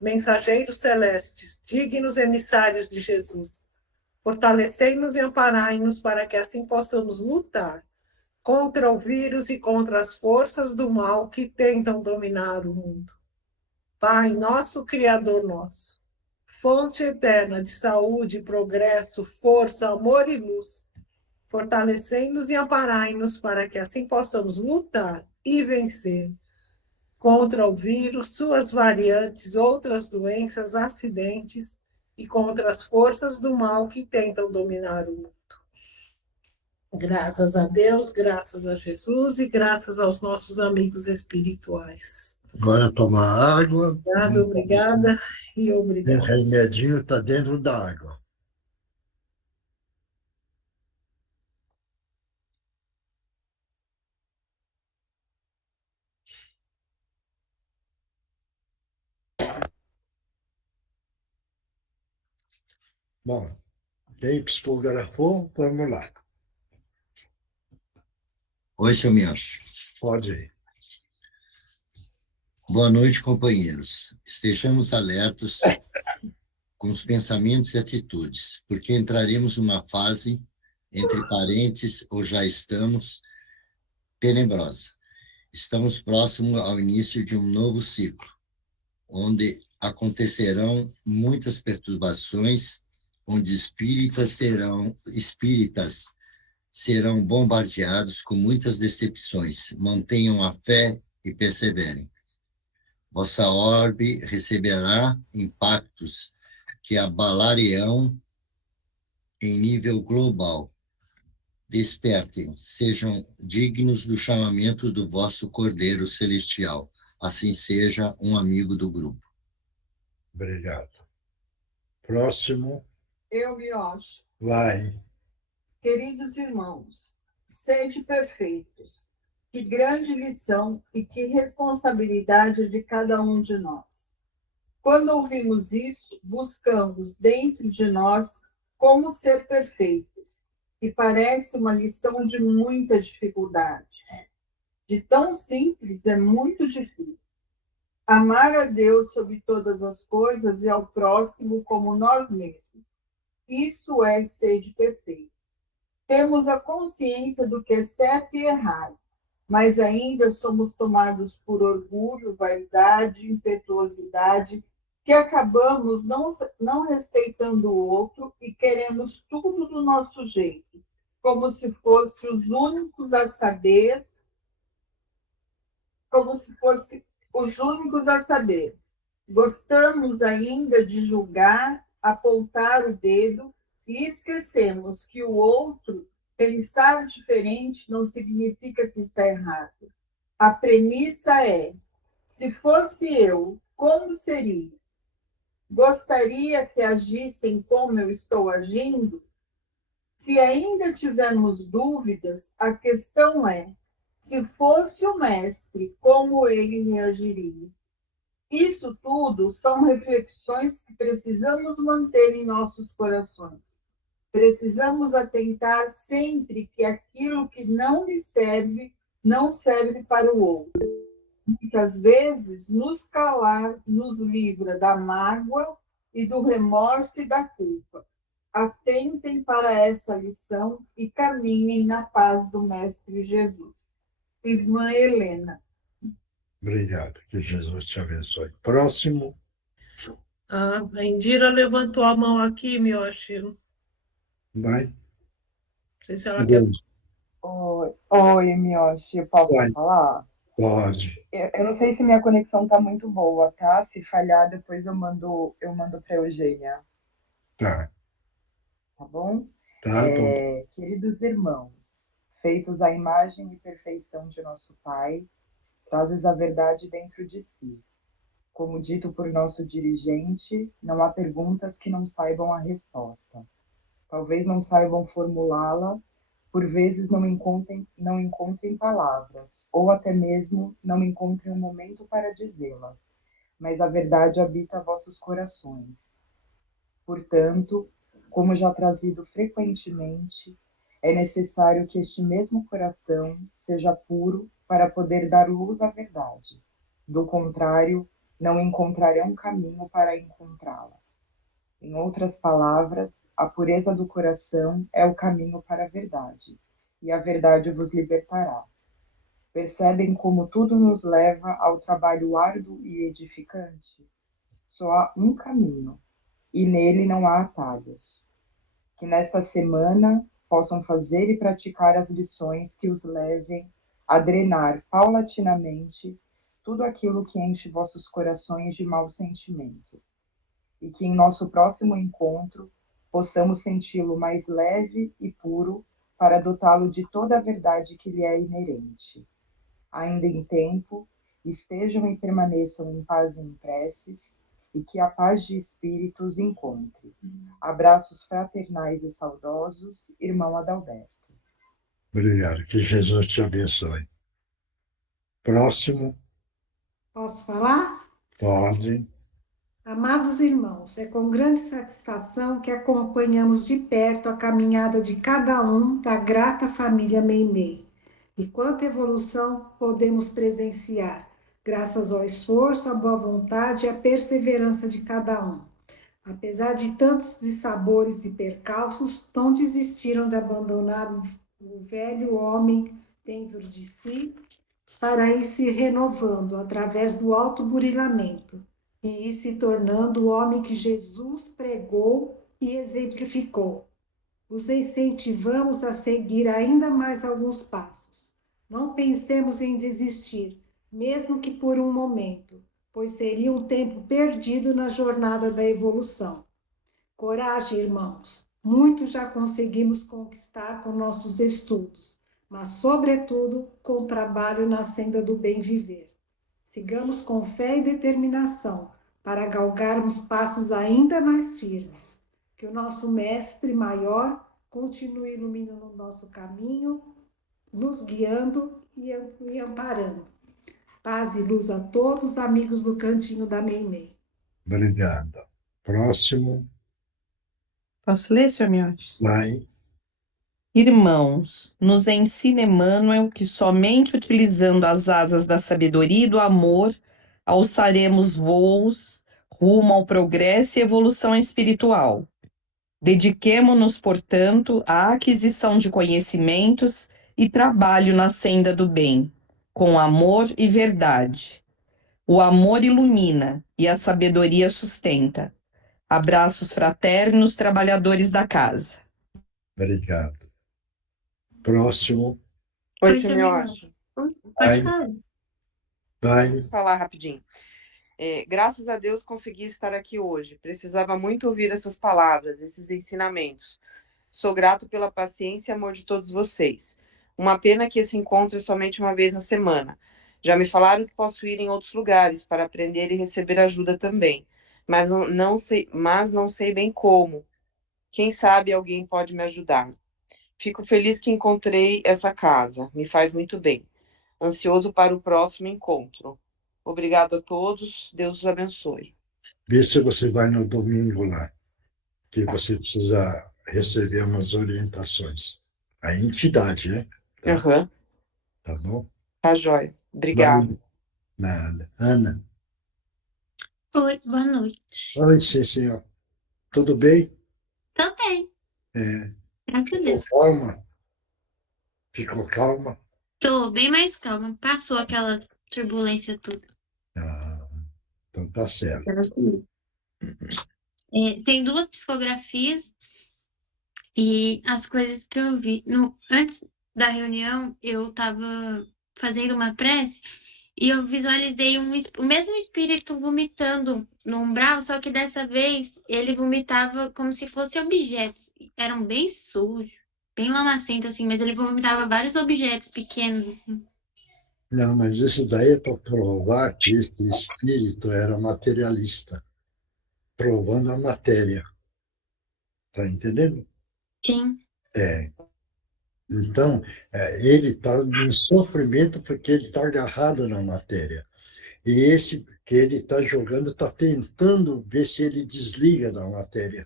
Mensageiros celestes, dignos emissários de Jesus, fortalecei-nos e amparai-nos para que assim possamos lutar contra o vírus e contra as forças do mal que tentam dominar o mundo. Pai nosso, Criador nosso, fonte eterna de saúde, progresso, força, amor e luz, fortalecei-nos e amparai-nos para que assim possamos lutar e vencer contra o vírus, suas variantes, outras doenças, acidentes e contra as forças do mal que tentam dominar o mundo. Graças a Deus, graças a Jesus e graças aos nossos amigos espirituais. Agora tomar água. Obrigada e O obrigada. remedinho está dentro da água. Bom, quem psicografou, vamos lá. Oi, seu Miancho. Pode ir. Boa noite, companheiros. Estejamos alertos com os pensamentos e atitudes, porque entraremos numa fase, entre parênteses, ou já estamos, tenebrosa. Estamos próximos ao início de um novo ciclo, onde acontecerão muitas perturbações, onde espíritas serão bombardeados com muitas decepções. Mantenham a fé e perseverem. Vossa orbe receberá impactos que abalarão em nível global. Despertem, sejam dignos do chamamento do vosso Cordeiro Celestial. Assim seja, um amigo do grupo. Obrigado. Próximo. Eu me acho. Vai. Queridos irmãos, sede perfeitos. Que grande lição e que responsabilidade de cada um de nós. Quando ouvimos isso, buscamos dentro de nós como ser perfeitos, e parece uma lição de muita dificuldade. De tão simples é muito difícil. Amar a Deus sobre todas as coisas e ao próximo como nós mesmos. Isso é sede perfeita. Temos a consciência do que é certo e errado, mas ainda somos tomados por orgulho, vaidade, impetuosidade, que acabamos não respeitando o outro e queremos tudo do nosso jeito, como se fossem os únicos a saber, Gostamos ainda de julgar, apontar o dedo e esquecemos que o outro pensar diferente não significa que está errado. A premissa é: se fosse eu, como seria? Gostaria que agissem como eu estou agindo? Se ainda tivermos dúvidas, a questão é: se fosse o mestre, como ele reagiria? Isso tudo são reflexões que precisamos manter em nossos corações. Precisamos atentar sempre que aquilo que não lhe serve, não serve para o outro. Muitas vezes, nos calar nos livra da mágoa e do remorso e da culpa. Atentem para essa lição e caminhem na paz do Mestre Jesus. Irmã Helena. Obrigado, que Jesus te abençoe. Próximo. A Indira levantou a mão aqui, Miyoshi. Não Vai. sei se ela quer. Oi, Miyoshi, eu posso Vai. falar? Pode. Eu não sei se minha conexão tá muito boa, tá? Se falhar, depois eu mando para Eugênia, Tá. tá bom? Tá bom. Queridos irmãos, feitos à imagem e perfeição de nosso Pai, trazes a verdade dentro de si. Como dito por nosso dirigente, não há perguntas que não saibam a resposta. Talvez não saibam formulá-la, por vezes não encontrem palavras, ou até mesmo não encontrem um momento para dizê-las, mas a verdade habita vossos corações. Portanto, como já trazido frequentemente, é necessário que este mesmo coração seja puro para poder dar luz à verdade. Do contrário, não encontrarão caminho para encontrá-la. Em outras palavras, a pureza do coração é o caminho para a verdade, e a verdade vos libertará. Percebem como tudo nos leva ao trabalho árduo e edificante? Só há um caminho, e nele não há atalhos. Que nesta semana possam fazer e praticar as lições que os levem a drenar paulatinamente tudo aquilo que enche vossos corações de maus sentimentos, e que em nosso próximo encontro possamos senti-lo mais leve e puro para dotá-lo de toda a verdade que lhe é inerente. Ainda em tempo, estejam e permaneçam em paz e em preces, e que a paz de espírito os encontre. Abraços fraternais e saudosos, irmão Adalberto. Obrigado, que Jesus te abençoe. Próximo. Posso falar? Pode. Amados irmãos, é com grande satisfação que acompanhamos de perto a caminhada de cada um da grata família Meimei. E quanta evolução podemos presenciar, graças ao esforço, à boa vontade e à perseverança de cada um. Apesar de tantos dissabores e percalços, não desistiram de abandonar o velho homem dentro de si para ir se renovando através do autoburilamento e ir se tornando o homem que Jesus pregou e exemplificou. Os incentivamos a seguir ainda mais alguns passos. Não pensemos em desistir, mesmo que por um momento, pois seria um tempo perdido na jornada da evolução. Coragem, irmãos. Muito já conseguimos conquistar com nossos estudos, mas, sobretudo, com o trabalho na senda do bem viver. Sigamos com fé e determinação para galgarmos passos ainda mais firmes. Que o nosso Mestre Maior continue iluminando o nosso caminho, nos guiando e amparando. Paz e luz a todos, amigos do Cantinho da Meimei. Obrigado. Próximo. Posso ler, senhor Miyoshi? Vai. Irmãos, nos ensina Emmanuel que somente utilizando as asas da sabedoria e do amor alçaremos voos rumo ao progresso e evolução espiritual. Dediquemo-nos, portanto, à aquisição de conhecimentos e trabalho na senda do bem, com amor e verdade. O amor ilumina e a sabedoria sustenta. Abraços fraternos, trabalhadores da casa. Obrigado. Próximo. Oi, Oi, senhor. Pode Vai, falar. vai. Vou falar rapidinho. Graças a Deus consegui estar aqui hoje. Precisava muito ouvir essas palavras, esses ensinamentos. Sou grato pela paciência e amor de todos vocês. Uma pena que esse encontro é somente uma vez na semana. Já me falaram que posso ir em outros lugares para aprender e receber ajuda também, mas não sei bem como. Quem sabe alguém pode me ajudar. Fico feliz que encontrei essa casa. Me faz muito bem. Ansioso para o próximo encontro. Obrigado a todos. Deus os abençoe. Vê se você vai no domingo lá, que você precisa receber umas orientações. A entidade, né? Tá, Aham. tá bom? Tá jóia. Obrigado. Nada. Ana. Oi, boa noite. Oi, sim, senhor. Tudo bem? Tô bem, É, graças a ficou Deus. calma? Ficou calma? Tô bem mais calma. Passou aquela turbulência toda. Ah, então tá certo. Tem 2 psicografias e as coisas que eu vi. Antes da reunião, eu tava fazendo uma prece e eu visualizei o mesmo espírito vomitando no umbral, só que dessa vez ele vomitava como se fossem objetos. Eram bem sujos, bem lamacentos, assim, mas ele vomitava vários objetos pequenos, assim. Não, mas isso daí é para provar que esse espírito era materialista, provando a matéria. Tá entendendo? Sim, É. Então, ele está em sofrimento porque ele está agarrado na matéria. E esse que ele está jogando está tentando ver se ele desliga da matéria.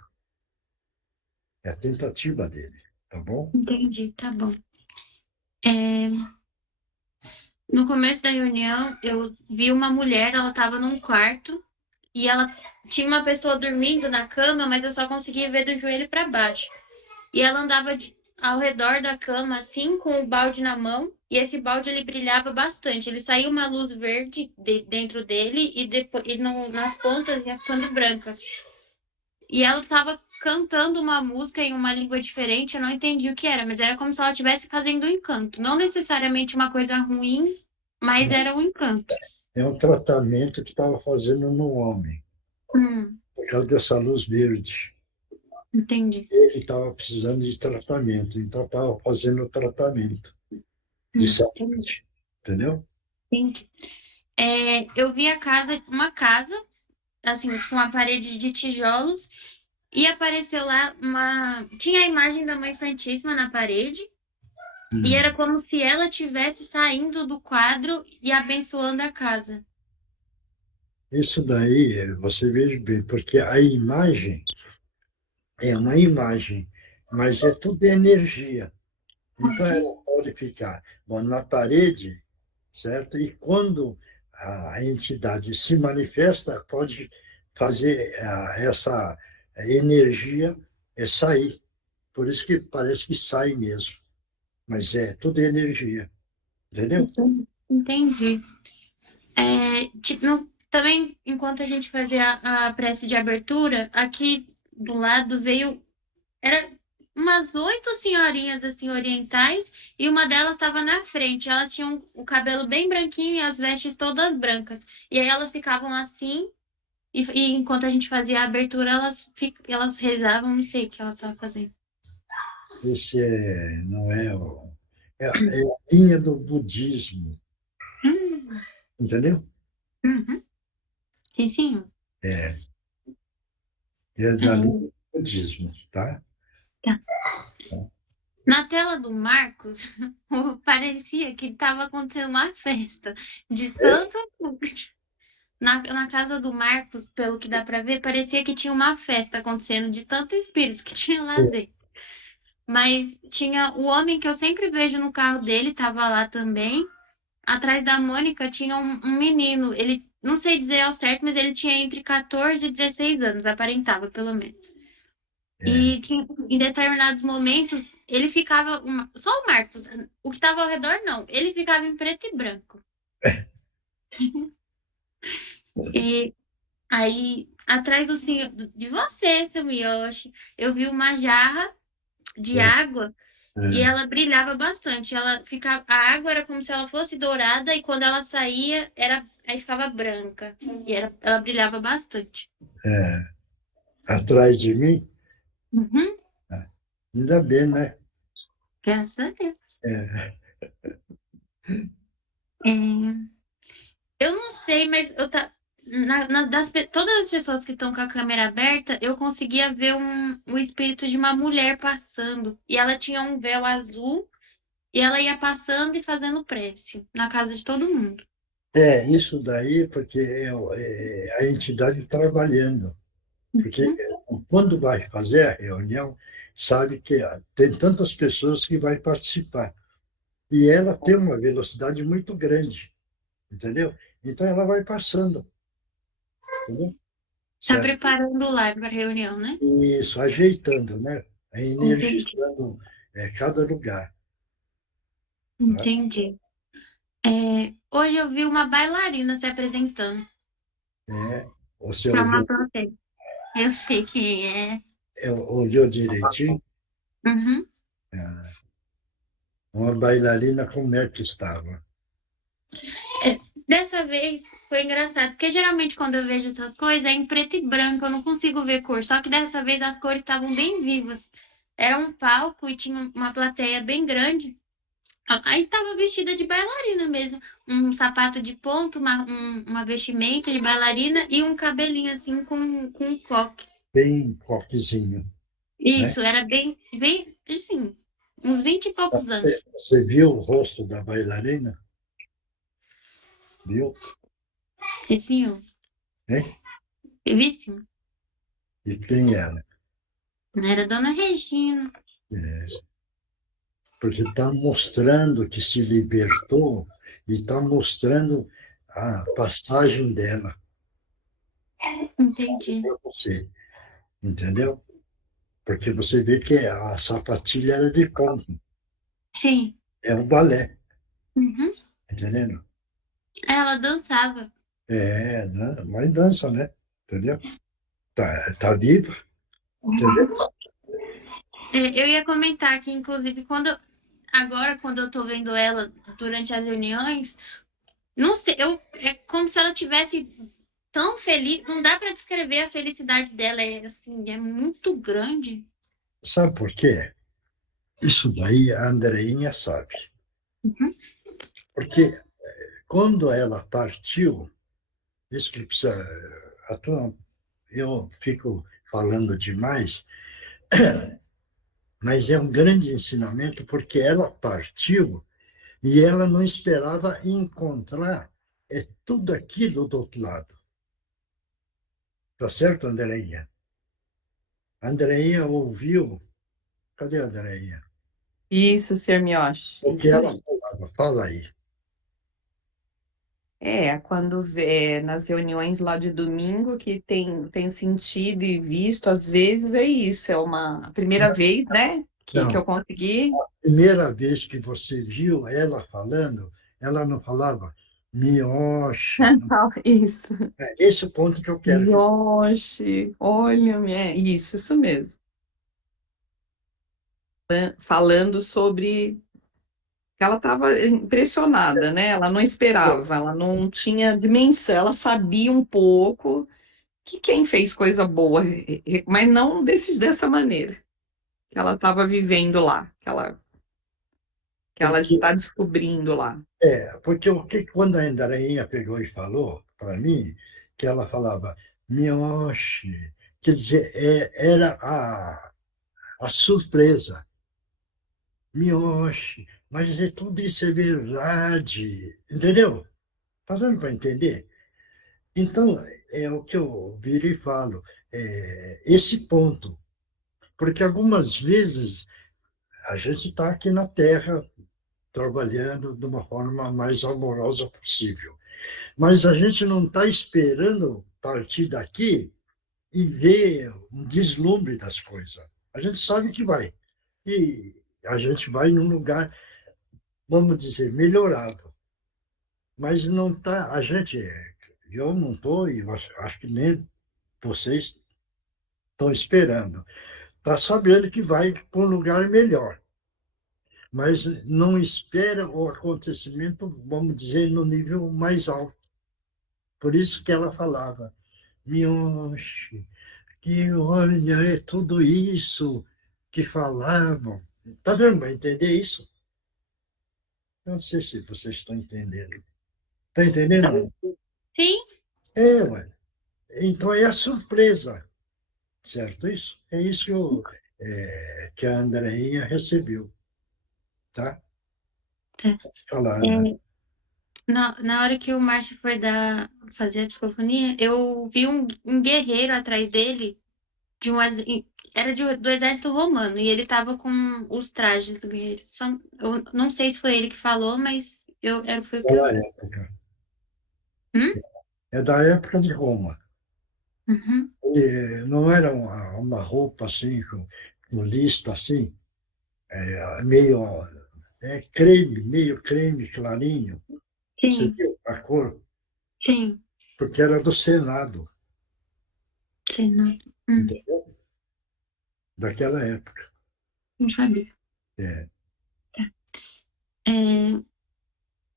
É a tentativa dele, tá bom? entendi, tá bom. É, No começo da reunião, eu vi uma mulher, ela estava num quarto e ela tinha uma pessoa dormindo na cama, mas eu só conseguia ver do joelho para baixo. E ela andava ao redor da cama, assim, com o balde na mão, e esse balde ele brilhava bastante. Ele saía uma luz verde dentro dele e depois nas pontas ia ficando brancas. E ela estava cantando uma música em uma língua diferente, eu não entendi o que era, mas era como se ela estivesse fazendo um encanto. Não necessariamente uma coisa ruim, mas era um encanto. É um tratamento que estava fazendo no homem, por causa dessa luz verde. Entendi. Ele estava precisando de tratamento, então estava fazendo o tratamento de saúde. Entendeu? Entendi. Eu vi uma casa, assim, com a parede de tijolos, e apareceu lá tinha a imagem da Mãe Santíssima na parede, e era como se ela estivesse saindo do quadro e abençoando a casa. Isso daí, você veja bem, porque a imagem é uma imagem, mas é tudo energia. Então, ela pode ficar na parede, certo? E quando a entidade se manifesta, pode fazer essa energia sair. Por isso que parece que sai mesmo. Mas é tudo energia. Entendeu? Entendi. Também, enquanto a gente fazia a prece de abertura, aqui do lado era umas 8 senhorinhas assim orientais e uma delas estava na frente. Elas tinham o cabelo bem branquinho e as vestes todas brancas. E aí elas ficavam assim e enquanto a gente fazia a abertura, elas rezavam, não sei o que elas estavam fazendo. Esse não é a linha do budismo. Entendeu? Uhum. Sim, sim. É da linha do budismo, tá? Tá. Na tela do Marcos, parecia que estava acontecendo uma festa. De tanto. Na casa do Marcos, pelo que dá para ver, parecia que tinha uma festa acontecendo de tantos espíritos que tinha lá dentro. Mas tinha o homem que eu sempre vejo no carro dele, estava lá também. Atrás da Mônica tinha um menino. Ele, não sei dizer ao certo, mas ele tinha entre 14 e 16 anos, aparentava pelo menos. E tinha, em determinados momentos, ele ficava. Só o Marcos, o que estava ao redor, não. Ele ficava em preto e branco. E aí, atrás do senhor, de você, seu Miyoshi, eu vi uma jarra de água e ela brilhava bastante. Ela ficava, a água era como se ela fosse dourada e quando ela saía, aí ficava branca. E ela brilhava bastante. Atrás de mim? Uhum. Ainda bem, né? Graças a Deus. É. Eu não sei, mas todas as pessoas que estão com a câmera aberta, eu conseguia ver o espírito de uma mulher passando. E ela tinha um véu azul e ela ia passando e fazendo prece na casa de todo mundo. Isso daí, porque é a entidade trabalhando. Porque quando vai fazer a reunião, sabe que tem tantas pessoas que vai participar. E ela tem uma velocidade muito grande, entendeu? Então ela vai passando, entendeu? Tá Certo? preparando o lar para a reunião, né? Isso, ajeitando, né? Entendi. Energizando cada lugar. Entendi. Hoje eu vi uma bailarina se apresentando Você para uma olhou, plateia. Eu sei quem é. olhou direitinho? Uhum. Uma bailarina, como é que estava? Dessa vez foi engraçado, porque geralmente quando eu vejo essas coisas é em preto e branco, eu não consigo ver cor. Só que dessa vez as cores estavam bem vivas. Era um palco e tinha uma plateia bem grande. Aí tava vestida de bailarina mesmo. Um sapato de ponto, uma vestimenta de bailarina e um cabelinho assim com um coque. Bem coquezinho, né? Isso, era bem, assim, uns 20 e poucos anos. Você viu o rosto da bailarina? Viu? Sim, senhor. Hein? Vivíssimo. E quem era? Era Dona Regina. Porque está mostrando que se libertou e está mostrando a passagem dela Entendi. para você, entendeu? Porque você vê que a sapatilha era de ponto, Sim. é um balé, Uhum. entendendo? Ela dançava. Né? Mas dança, né? Entendeu? Tá vivo, entendeu? Eu ia comentar que, inclusive, agora, quando eu tô vendo ela durante as reuniões, não sei, é como se ela tivesse tão feliz, não dá para descrever a felicidade dela, é assim, é muito grande. Sabe por quê? Isso daí a Andreinha sabe. Porque quando ela partiu, isso que precisa. Eu fico falando demais, mas é um grande ensinamento porque ela partiu e ela não esperava encontrar tudo aquilo do outro lado. Tá certo, Andreinha? A Andreinha ouviu. Cadê a Andreinha? Isso, Sr. Miyoshi. O que Isso ela aí. falava? Fala aí. Quando vê nas reuniões lá de domingo que tem sentido e visto, às vezes é isso, é a primeira vez, né, que Não, eu consegui. primeira vez que você viu ela falando, ela não falava mioche. Isso. Esse é o ponto que eu quero. Miyoshi, olha, isso mesmo. Falando sobre ela estava impressionada, né? Ela não esperava, ela não tinha dimensão, ela sabia um pouco que quem fez coisa boa, mas não dessa maneira que ela estava vivendo lá, que ela Porque, está descobrindo lá. porque quando a Andreinha pegou e falou para mim, que ela falava mioche, quer dizer, era a surpresa. Mioche, mas tudo isso é verdade, entendeu? Está dando para entender? Então, é o que eu viro e falo, esse ponto. Porque algumas vezes a gente está aqui na Terra trabalhando de uma forma mais amorosa possível. Mas a gente não está esperando partir daqui e ver um deslumbre das coisas. A gente sabe que vai. E a gente vai num lugar, vamos dizer, melhorado. Mas não está, eu não estou, e acho que nem vocês estão esperando. Está sabendo que vai para um lugar melhor. Mas não espera o acontecimento, vamos dizer, no nível mais alto. Por isso que ela falava, Mioche, que olha, é tudo isso que falavam. Está vendo? Vai entender isso? Eu não sei se vocês estão entendendo. Está entendendo? Sim. Ué. Então é a surpresa, certo? Isso? É isso que a Andreinha recebeu. Tá? Tá. Falar, né? Na hora que o Márcio foi fazer a psicofonia, eu vi um guerreiro atrás dele, era do exército romano, e ele tava com os trajes do guerreiro. Eu não sei se foi ele que falou, mas foi o que eu... Daquela época. Hum? É da época de Roma. Uhum. Não era uma roupa assim, com lista assim, meio meio creme clarinho. Você Sim, viu a cor? sim, Porque era do Senado, sim, não, entendeu? Daquela época. não sabia. É.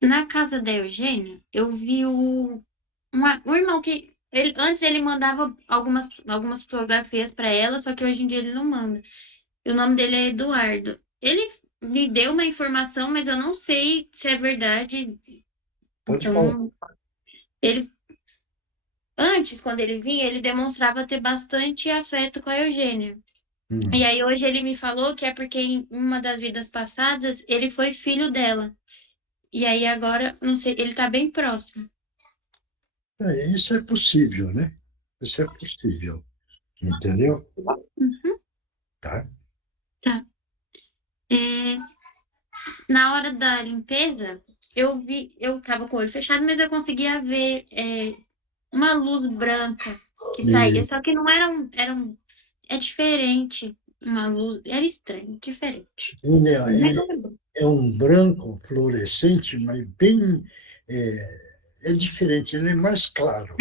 Na casa da Eugênia, eu vi um irmão que antes ele mandava algumas fotografias para ela, só que hoje em dia ele não manda. E o nome dele é Eduardo. Ele me deu uma informação, mas eu não sei se é verdade. Pode falar. Então, antes, quando ele vinha, ele demonstrava ter bastante afeto com a Eugênia. E aí hoje ele me falou que é porque em uma das vidas passadas ele foi filho dela. E aí agora, não sei, ele tá bem próximo. Isso é possível, né? Isso é possível. Entendeu? Uhum. Tá? Tá. Na hora da limpeza, eu tava com o olho fechado, mas eu conseguia ver uma luz branca que saía. Só que não é diferente. Uma luz, era estranho, diferente. Ele é um branco fluorescente, mas bem. É diferente, ele é mais claro.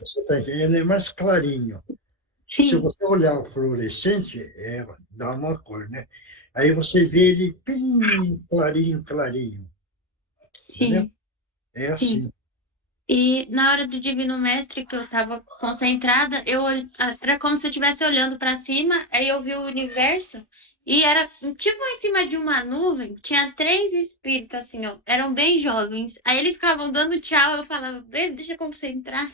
Você tá entendendo? Ele é mais clarinho. Se Sim, você olhar o fluorescente, dá uma cor, né? Aí você vê ele bem clarinho, clarinho. Entendeu? sim, É sim. assim. E na hora do Divino Mestre, que eu tava concentrada, era como se eu estivesse olhando para cima, aí eu vi o universo, e era tipo em cima de uma nuvem, tinha 3 espíritos, assim, ó, eram bem jovens. Aí eles ficavam dando tchau, eu falava, deixa eu concentrar.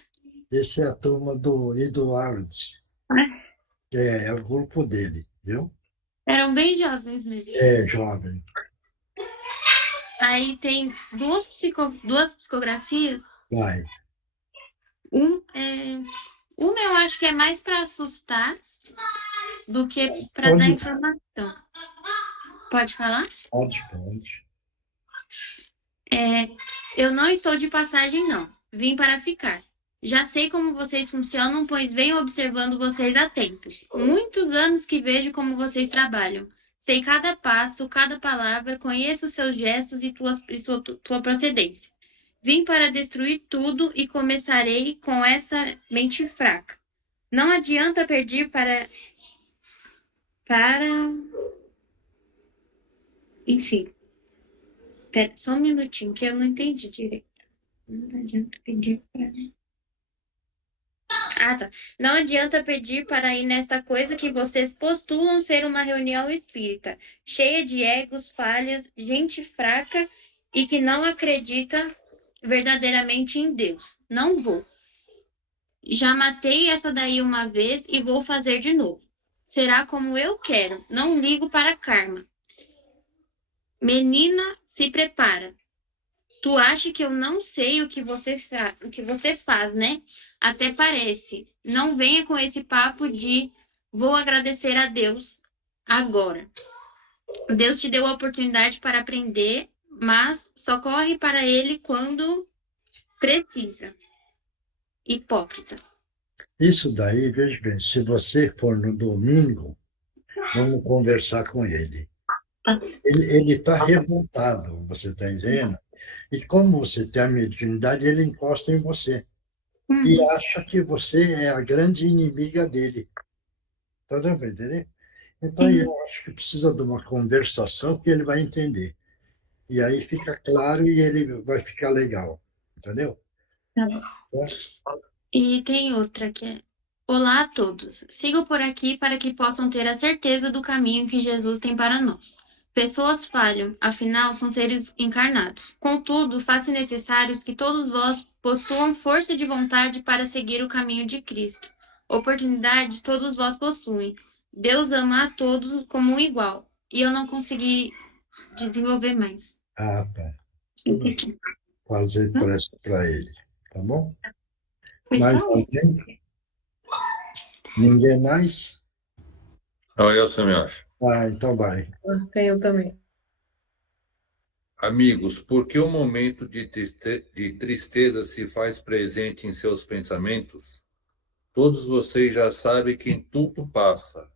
Essa é a turma do Eduardo. É o grupo dele, viu? Eram bem jovens mesmo. É jovem. Aí tem duas psicografias. Vai. Uma eu acho que é mais para assustar do que para dar informação. Pode falar? Pode. Eu não estou de passagem, não. Vim para ficar. Já sei como vocês funcionam, pois venho observando vocês há tempos. Muitos anos que vejo como vocês trabalham. Sei cada passo, cada palavra, conheço seus gestos e tua procedência. Vim para destruir tudo e começarei com essa mente fraca. Não adianta pedir para... Enfim. Pera, só um minutinho, que eu não entendi direito. Não adianta pedir para... Ah, tá. Não adianta pedir para ir nesta coisa que vocês postulam ser uma reunião espírita, cheia de egos, falhas, gente fraca e que não acredita verdadeiramente em Deus. Não vou. Já matei essa daí uma vez e vou fazer de novo. Será como eu quero. Não ligo para karma. Menina, se prepara. Tu acha que eu não sei o que você faz, né? Até parece. Não venha com esse papo de vou agradecer a Deus agora. Deus te deu a oportunidade para aprender, mas só corre para ele quando precisa. Hipócrita. Isso daí, veja bem, se você for no domingo, vamos conversar com ele. Ele está revoltado, você está entendendo? E como você tem a mediunidade, ele encosta em você. E acha que você é a grande inimiga dele. Está dando para entender? Então, eu acho que precisa de uma conversação que ele vai entender. E aí fica claro e ele vai ficar legal. Entendeu? Tá bom. E tem outra que é: Olá a todos. Sigo por aqui para que possam ter a certeza do caminho que Jesus tem para nós. Pessoas falham, afinal são seres encarnados. Contudo, faz-se necessário que todos vós possuam força de vontade para seguir o caminho de Cristo. Oportunidade todos vós possuem. Deus ama a todos como um igual. E eu não consegui desenvolver mais. Ah, tá. Fazer pressa para ele. Tá bom? Mais alguém? Ninguém mais? Então, eu também acho. Ah, então vai. Tenho também. Amigos, por que o momento de tristeza se faz presente em seus pensamentos? Todos vocês já sabem que tudo passa.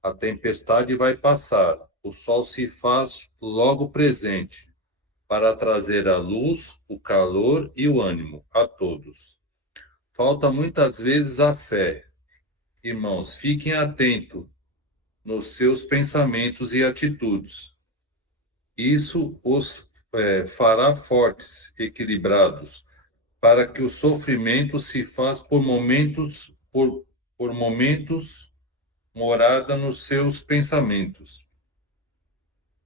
A tempestade vai passar. O sol se faz logo presente para trazer a luz, o calor e o ânimo a todos. Falta muitas vezes a fé. Irmãos, fiquem atentos nos seus pensamentos e atitudes. Isso os fará fortes, equilibrados, para que o sofrimento se faça por momentos morada nos seus pensamentos.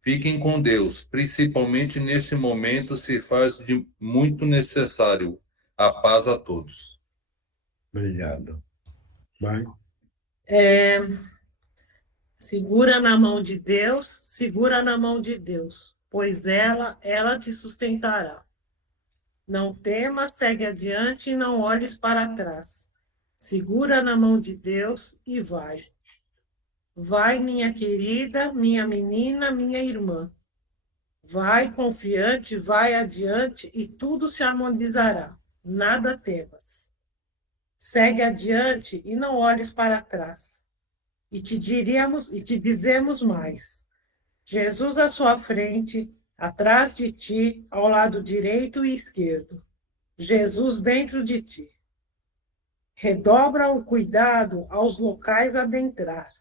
Fiquem com Deus, principalmente nesse momento se faz de muito necessário a paz a todos. Obrigado. Vai. Segura na mão de Deus, segura na mão de Deus, pois ela te sustentará. Não temas, segue adiante e não olhes para trás. Segura na mão de Deus e vai. Vai, minha querida, minha menina, minha irmã. Vai confiante, vai adiante e tudo se harmonizará. Nada temas. Segue adiante e não olhes para trás. E te dizemos mais. Jesus à sua frente, atrás de ti, ao lado direito e esquerdo. Jesus dentro de ti. Redobra o cuidado aos locais a adentrar.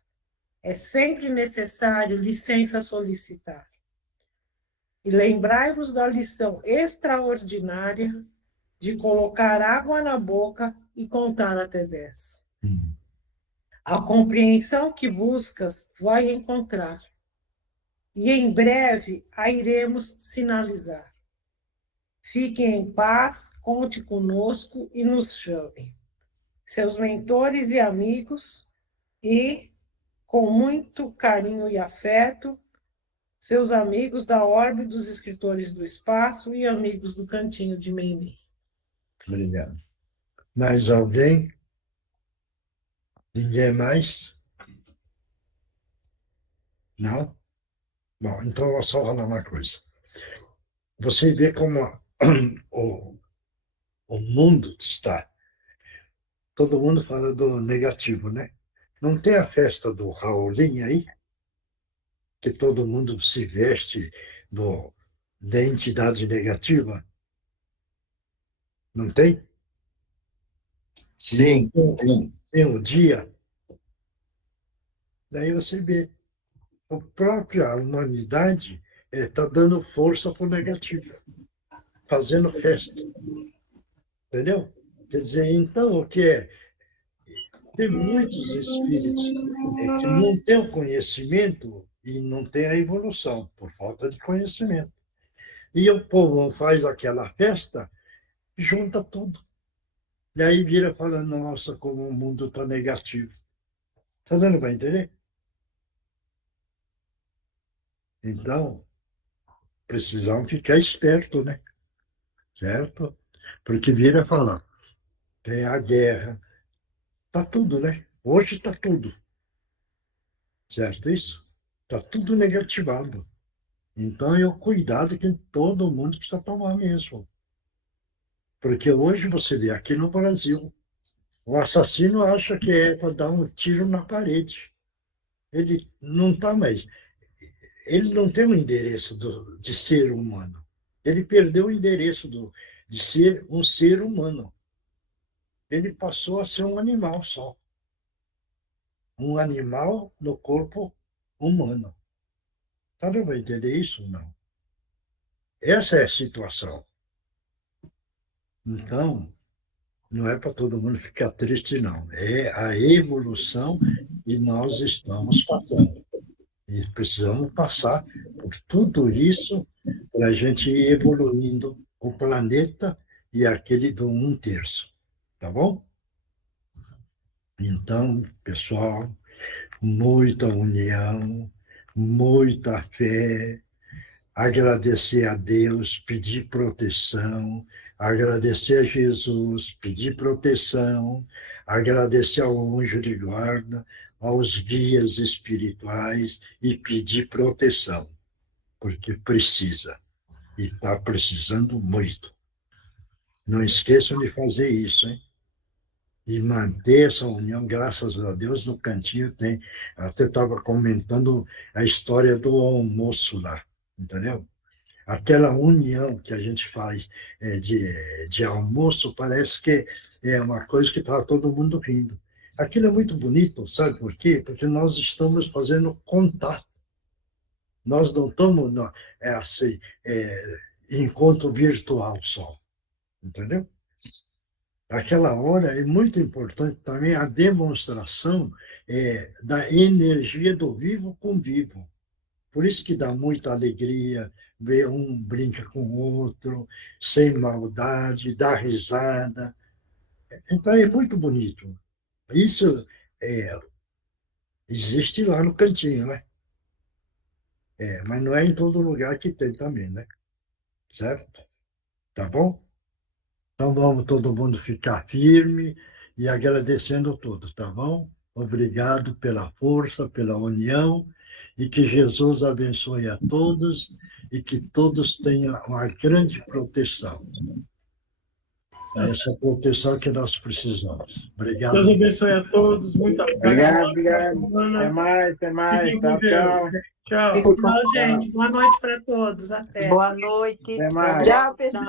É sempre necessário licença solicitar. E lembrai-vos da lição extraordinária de colocar água na boca e contar até 10. A compreensão que buscas vai encontrar. E em breve a iremos sinalizar. Fique em paz, conte conosco e nos chame. Seus mentores e amigos, e, com muito carinho e afeto, seus amigos da Orbe dos Escritores do Espaço e amigos do Cantinho de Meimei. Obrigado. Mais alguém? Ninguém mais? Não? Bom, então eu vou só falar uma coisa. Você vê como o mundo está. Todo mundo fala do negativo, né? Não tem a festa do Raulin aí? Que todo mundo se veste da entidade negativa? Não tem? Sim, tem. Tem o dia. Daí você vê. A própria humanidade está dando força para o negativo, fazendo festa. Entendeu? Quer dizer, então, o que é? Tem muitos espíritos que não têm o conhecimento e não têm a evolução, por falta de conhecimento. E o povo faz aquela festa, junta tudo. E aí vira e fala, nossa, como o mundo está negativo. Está dando para entender? Então, precisamos ficar esperto, né? Certo? Porque vira e fala, tem a guerra, está tudo, né? Hoje está tudo. Certo isso? Está tudo negativado. Então, é o cuidado que todo mundo precisa tomar mesmo. Porque hoje você vê aqui no Brasil, o assassino acha que é para dar um tiro na parede. Ele não está mais. Ele não tem o endereço de ser humano. Ele perdeu o endereço de ser um ser humano. Ele passou a ser um animal só. Um animal no corpo humano. Cada vai entender isso? Não. Essa é a situação. Então, não é para todo mundo ficar triste, não. É a evolução que nós estamos passando. E precisamos passar por tudo isso para a gente ir evoluindo o planeta e aquele do 1/3. Tá bom? Então, pessoal, muita união, muita fé, agradecer a Deus, pedir proteção, agradecer a Jesus, pedir proteção, agradecer ao anjo de guarda, aos guias espirituais e pedir proteção, porque precisa, e está precisando muito. Não esqueçam de fazer isso, hein? E manter essa união, graças a Deus, no cantinho tem. Até estava comentando a história do almoço lá, entendeu? Aquela união que a gente faz de almoço, parece que é uma coisa que está todo mundo rindo. Aquilo é muito bonito, sabe por quê? Porque nós estamos fazendo contato. Nós não estamos assim, encontro virtual só, entendeu? Aquela hora é muito importante também a demonstração da energia do vivo com vivo. Por isso que dá muita alegria ver um brinca com o outro, sem maldade, dá risada. Então é muito bonito. Isso existe lá no cantinho, né? Mas não é em todo lugar que tem também, né? Certo? Tá bom? Então vamos todo mundo ficar firme e agradecendo tudo, tá bom? Obrigado pela força, pela união, e que Jesus abençoe a todos e que todos tenham uma grande proteção. Essa proteção que nós precisamos. Obrigado. Deus abençoe a todos. Muita paz. Obrigado. Até mais, até mais. Fiquem com Tchau, Deus. tchau. Tchau. Tchau, gente. Boa noite para todos. Até. Boa noite. Até mais. Tchau, pessoal.